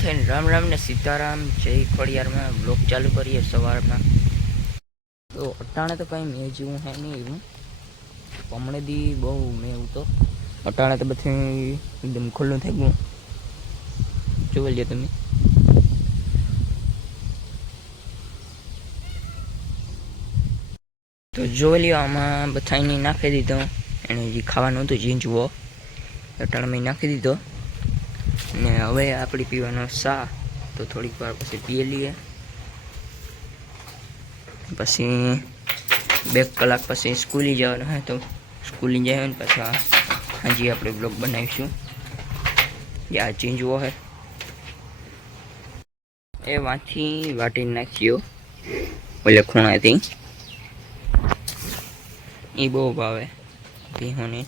બધાને રામ રામ ને સીતારામ, જય ખોડિયારમાં બ્લોગ ચાલુ કરીએ સવારમાં। તો અટાણે તો કંઈ મેં જેવું હે નહીં એવું, હમણાં દી બહુ મેં એવું તો અટાણે તો બધું એકદમ ખુલ્લું થઈ ગયું। જોઈ લો તમે, તો જોઈ લ્યો આમાં બધાને નાખી દીધો। એને જે ખાવાનું હતું ઝીંઝવો અટાણે મેં નાખી દીધો ને હવે આપણે પીવાનો ચા। તો થોડીક વાર પછી પી લઈએ, પછી 2 કલાક પછી સ્કૂલે જવાનું હોય તો સ્કૂલે જાય ને પાછા હાજી આપણે બ્લોગ બનાવીશું। આ ઝીંઝવો હે એ વાંથી વાટીને નાખ્યો ઓલે ખૂણાથી, એ બહુ ભાવે ભીહોને।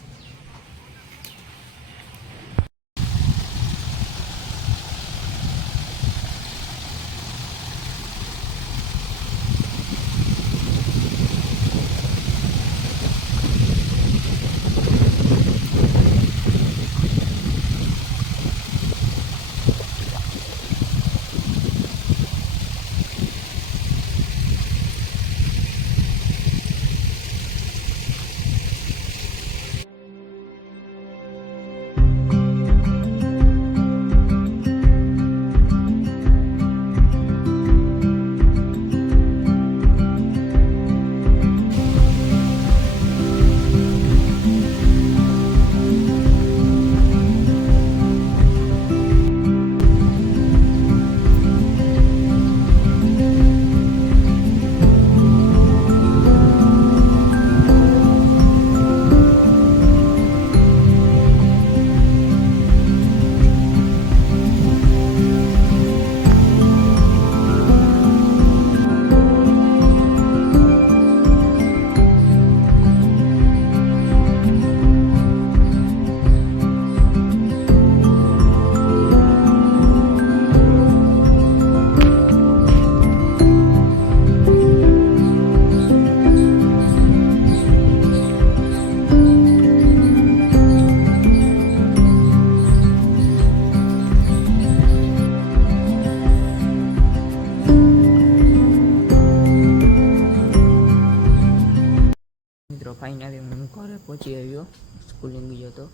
મિત્રો ફાઇનલી હું ઘરે પહોંચી આવ્યો, સ્કૂલે ગયો હતો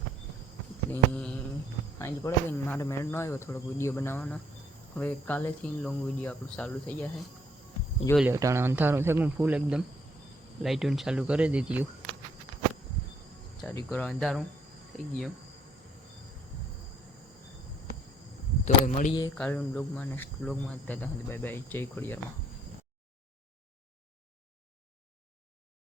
એટલે સાંજ પડે ગઈ, મારે મેળ ન આવ્યો થોડોક વિડીયો બનાવવાનો। હવે કાલેથી લોંગ વિડીયો આપણું ચાલુ થઈ જશે। જોઈ લે અટાણે અંધારું થઈ ગયું ફૂલ એકદમ, લાઇટોને ચાલુ કરી દીધી, ચાલુ કરો અંધારું થઈ ગયું। તો મળીએ કાલના બ્લોગમાં, નેક્સ્ટ બ્લોગમાં। બાય બાય, જય ખોડિયારમાં।